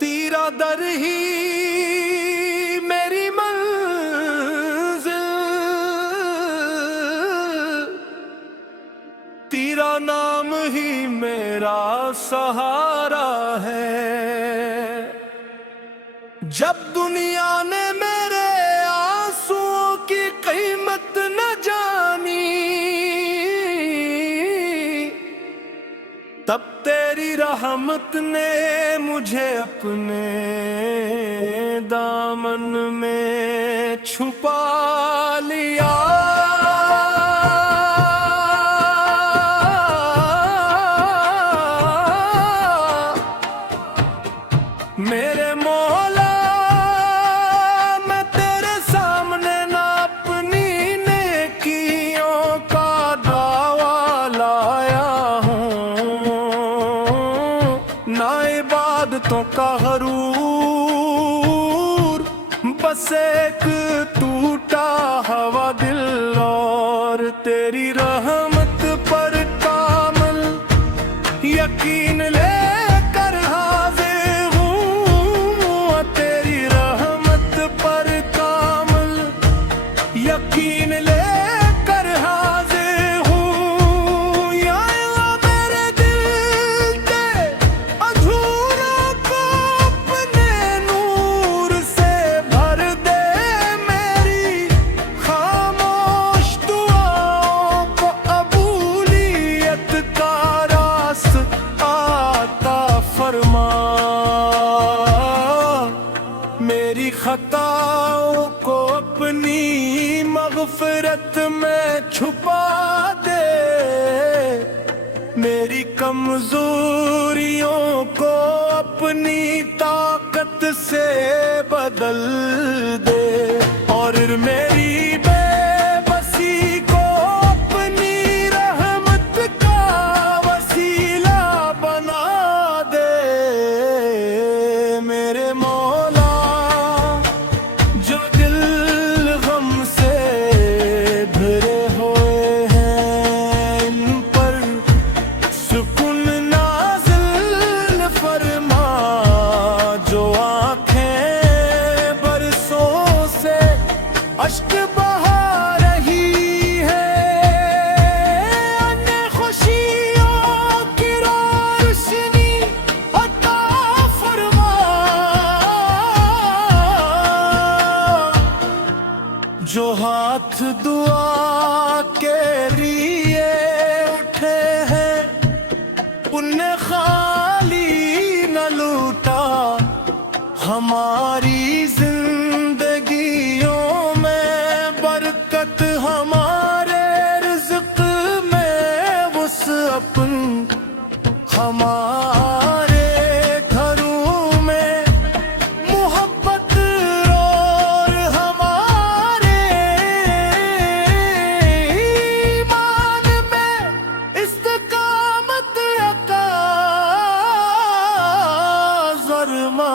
तेरा दर ही मेरी मंजिल, तेरा नाम ही मेरा सहारा है। जब दुनिया ने मेरे आंसुओं की कीमत न जानी, तब तेरी रहमत ने मुझे अपने दामन में छुपा लिया। मेरे मौला, मैं तेरे सामने ना अपनी नेकियों का दावा लाया हूँ, ना इबादतों का गरूर, बस एक टूटा हवा दिल। और तेरी रहमत पर कामल यकीन लेकर हाजिर हूँ, तेरी रहमत पर कामल यकीन लेकर हाजिर हूँ। या अल्लाह, मेरे दिल के अधूरों को अपने नूर से भर दे, मेरी खामोश दुआओं को अबूलियत का रास्ता आता फरमा। मेरी खताओं को अपनी मग़फ़िरत में छुपा दे, मेरी कमज़ोरियों को अपनी ताकत से बदल दे, और मेरी बेबसी को अपनी रहमत का वसीला बना दे। मेरे मौला, जो दिल गम से भरे हुए हैं, इन पर सुकून नाज़िल फरमा। जो आँखें बरसों से अश्क बहा रही है, अन्य खुशियों की रोशनी अता फरमा। जो हाथ दुआ के लिए उठे हैं, उन्हें खाली न लूटा। हमारी जिंदगियों में बरकत, हमारे रिज़्क़ में वुसअत, हमारे घरों में मोहब्बत, और हमारे ईमान में इस्तिक़ामत अता ज़रमा।